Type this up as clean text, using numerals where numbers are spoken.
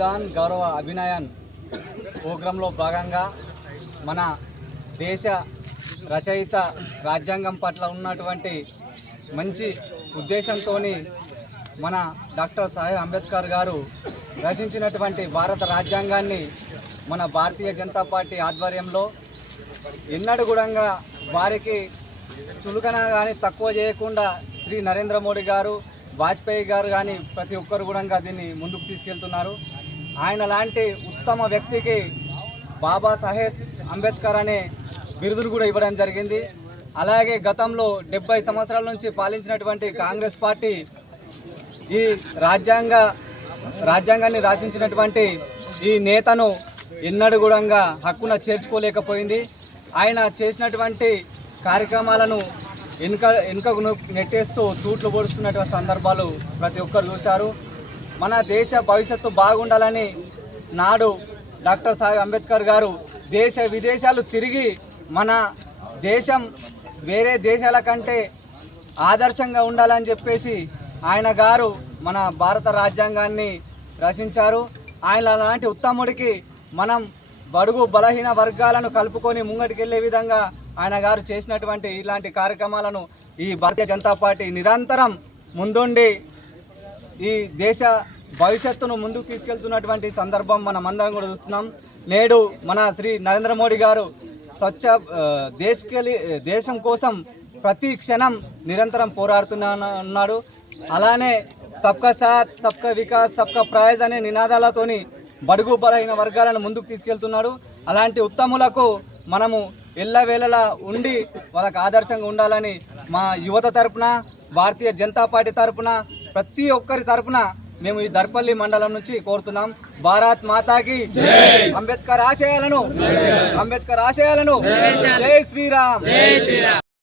సంవిధాన్ గౌరవ అభినయన్ ప్రోగ్రాంలో భాగంగా మన దేశ రచయిత రాజ్యాంగం పట్ల ఉన్నటువంటి మంచి ఉద్దేశంతో మన డాక్టర్ సాహెబ్ అంబేద్కర్ గారు రచించినటువంటి భారత రాజ్యాంగాన్ని మన భారతీయ జనతా పార్టీ ఆధ్వర్యంలో ఎన్నడూ కూడా వారికి చులకన కానీ తక్కువ చేయకుండా శ్రీ నరేంద్ర మోడీ గారు, వాజ్పేయి గారు కానీ ప్రతి ఒక్కరు కూడా దీన్ని ముందుకు తీసుకెళ్తున్నారు. ఆయన లాంటి ఉత్తమ వ్యక్తికి బాబాసాహెబ్ అంబేద్కర్ అనే బిరుదులు కూడా ఇవ్వడం జరిగింది. అలాగే గతంలో 70 సంవత్సరాల నుంచి పాలించినటువంటి కాంగ్రెస్ పార్టీ ఈ రాజ్యాంగాన్ని రాసించినటువంటి ఈ నేతను ఎన్నడూ కూడా హక్కున చేర్చుకోలేకపోయింది. ఆయన చేసినటువంటి కార్యక్రమాలను వెనుకకు నెట్టేస్తూ తూట్లు పొడుస్తున్నటువంటి సందర్భాలు ప్రతి ఒక్కరు చూశారు. మన దేశ భవిష్యత్తు బాగుండాలని నాడు డాక్టర్ సాహెబ్ అంబేద్కర్ గారు దేశ విదేశాలు తిరిగి మన దేశం వేరే దేశాల కంటే ఆదర్శంగా ఉండాలని చెప్పేసి ఆయన గారు మన భారత రాజ్యాంగాన్ని రచించారు. ఆయన లాంటి ఉత్తముడికి మనం బడుగు బలహీన వర్గాలను కలుపుకొని ముంగటికెళ్లే విధంగా ఆయన గారు చేసినటువంటి ఇలాంటి కార్యక్రమాలను ఈ భారతీయ జనతా పార్టీ నిరంతరం ముందుండి ఈ దేశ భవిష్యత్తును ముందుకు తీసుకెళ్తున్నటువంటి సందర్భం మనమందరం కూడా చూస్తున్నాం. నేడు మన శ్రీ నరేంద్ర మోడీ గారు దేశం కోసం ప్రతి క్షణం నిరంతరం పోరాడుతున్నాడు. అలానే సబ్కా సాత్, సబ్కా వికాస్, సబ్కా ప్రయాస్ అనే నినాదాలతోని బడుగు బలహీన వర్గాలను ముందుకు తీసుకెళ్తున్నాడు. అలాంటి ఉత్తములకు మనము ఎల్లవేళలా ఉండి వాళ్ళకు ఆదర్శంగా ఉండాలని మా యువత తరపున, భారతీయ జనతా పార్టీ తరపున, ప్రతి ఒక్కరి తరపున మేము ఈ దర్పల్లి మండలం నుంచి కోరుతున్నాం. భారత్ మాతాకి అంబేద్కర్ ఆశయాలను జై శ్రీరామ్.